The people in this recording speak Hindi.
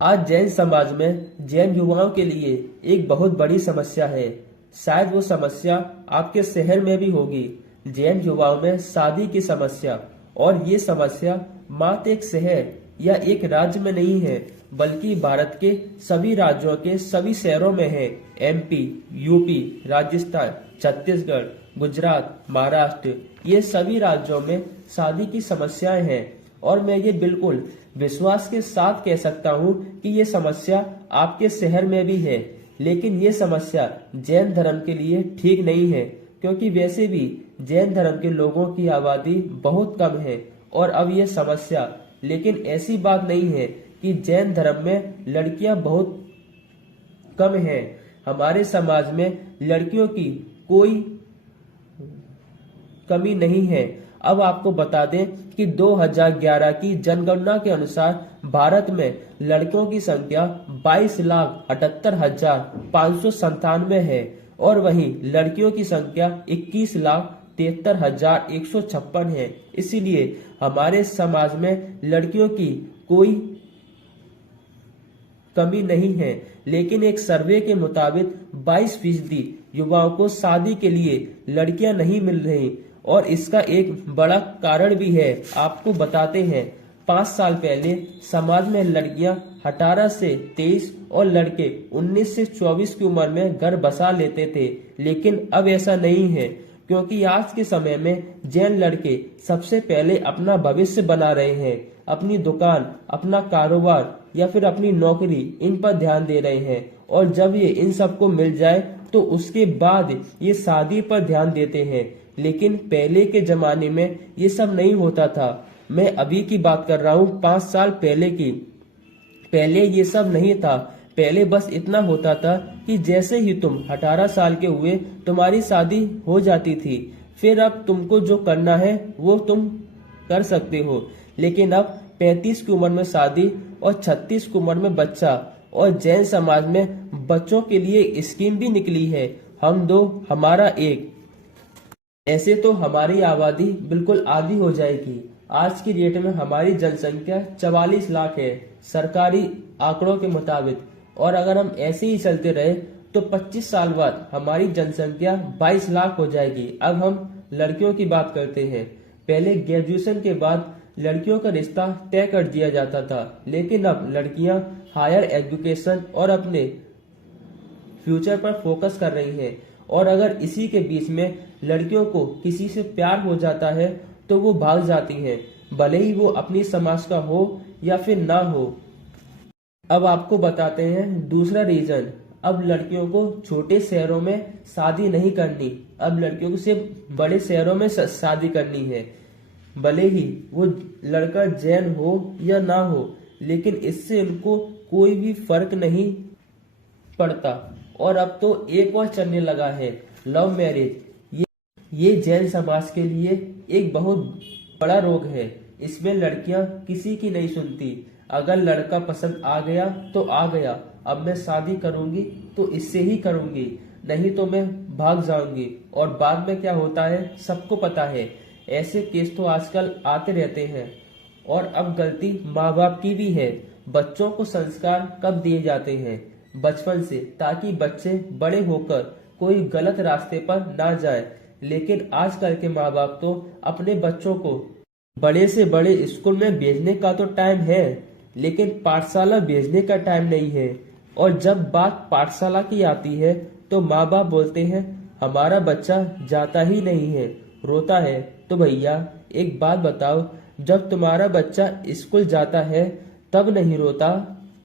आज जैन समाज में जैन युवाओं के लिए एक बहुत बड़ी समस्या है। शायद वो समस्या आपके शहर में भी होगी। जैन युवाओं में शादी की समस्या। और ये समस्या मात्र एक शहर या एक राज्य में नहीं है, बल्कि भारत के सभी राज्यों के सभी शहरों में है। एमपी, यूपी, राजस्थान, छत्तीसगढ़, गुजरात, महाराष्ट्र, ये सभी राज्यों में शादी की समस्याएं हैं। और मैं ये बिल्कुल विश्वास के साथ कह सकता हूँ कि ये समस्या आपके शहर में भी है। लेकिन ये समस्या जैन धर्म के लिए ठीक नहीं है, क्योंकि वैसे भी जैन धर्म के लोगों की आबादी बहुत कम है। और अब ये समस्या, लेकिन ऐसी बात नहीं है कि जैन धर्म में लड़कियां बहुत कम हैं। हमारे समाज में लड़कियों की कोई कमी नहीं है। अब आपको बता दें कि 2011 की जनगणना के अनुसार भारत में लड़कों की संख्या 22,78,597 है और वहीं लड़कियों की संख्या 21,73,156 है। इसीलिए हमारे समाज में लड़कियों की कोई कमी नहीं है। लेकिन एक सर्वे के मुताबिक 22% युवाओं को शादी के लिए लड़कियां नहीं मिल रही और इसका एक बड़ा कारण भी है। आपको बताते हैं, 5 साल पहले समाज में लड़कियां 18 से 23 और लड़के 19 से 24 की उम्र में घर बसा लेते थे। लेकिन अब ऐसा नहीं है, क्योंकि आज के समय में जैन लड़के सबसे पहले अपना भविष्य बना रहे हैं। अपनी दुकान, अपना कारोबार या फिर अपनी नौकरी, इन पर ध्यान दे रहे हैं। और जब ये इन सबको मिल जाए तो उसके बाद ये शादी पर ध्यान देते हैं। लेकिन पहले के जमाने में ये सब नहीं होता था। मैं अभी की बात कर रहा हूँ, 5 साल पहले की। पहले ये सब नहीं था। पहले बस इतना होता था कि जैसे ही तुम 18 साल के हुए तुम्हारी शादी हो जाती थी। फिर अब तुमको जो करना है वो तुम कर सकते हो। लेकिन अब 35 की उम्र में शादी और 36 की उम्र में बच्चा। और जैन समाज में बच्चों के लिए स्कीम भी निकली है, हम दो हमारा एक। ऐसे तो हमारी आबादी बिल्कुल आधी हो जाएगी। आज की डेट में हमारी जनसंख्या 44 लाख है सरकारी आंकड़ों के मुताबिक। और अगर हम ऐसे ही चलते रहे तो 25 साल बाद हमारी जनसंख्या 22 लाख हो जाएगी। अब हम लड़कियों की बात करते हैं। पहले ग्रेजुएशन के बाद लड़कियों का रिश्ता तय कर दिया जाता था, लेकिन अब लड़कियां हायर एजुकेशन और अपने फ्यूचर पर फोकस कर रही हैं। और अगर इसी के बीच में लड़कियों को किसी से प्यार हो जाता है तो वो भाग जाती हैं, भले ही वो अपनी समाज का हो या फिर ना हो। अब आपको बताते हैं दूसरा रीजन। अब लड़कियों को छोटे शहरों में शादी नहीं करनी, अब लड़कियों को सिर्फ बड़े शहरों में शादी करनी है। भले ही वो लड़का जैन हो या ना हो, लेकिन इससे उनको कोई भी फर्क नहीं पड़ता। और अब तो एक और चलने लगा है, लव मैरिज। ये जैन समाज के लिए एक बहुत बड़ा रोग है। इसमें लड़कियां किसी की नहीं सुनती। अगर लड़का पसंद आ गया तो आ गया, अब मैं शादी करूंगी तो इससे ही करूंगी, नहीं तो मैं भाग जाऊंगी। और बाद में क्या होता है सबको पता है। ऐसे केस तो आजकल आते रहते हैं। और अब गलती माँ बाप की भी है। बच्चों को संस्कार कब दिए जाते हैं? बचपन से, ताकि बच्चे बड़े होकर कोई गलत रास्ते पर ना जाए। लेकिन आजकल के माँ बाप तो अपने बच्चों को बड़े से बड़े स्कूल में भेजने का तो टाइम है, लेकिन पाठशाला भेजने का टाइम नहीं है। और जब बात पाठशाला की आती है तो माँ बाप बोलते हैं हमारा बच्चा जाता ही नहीं है, रोता है। तो भैया एक बात बताओ, जब तुम्हारा बच्चा स्कूल जाता है तब नहीं रोता?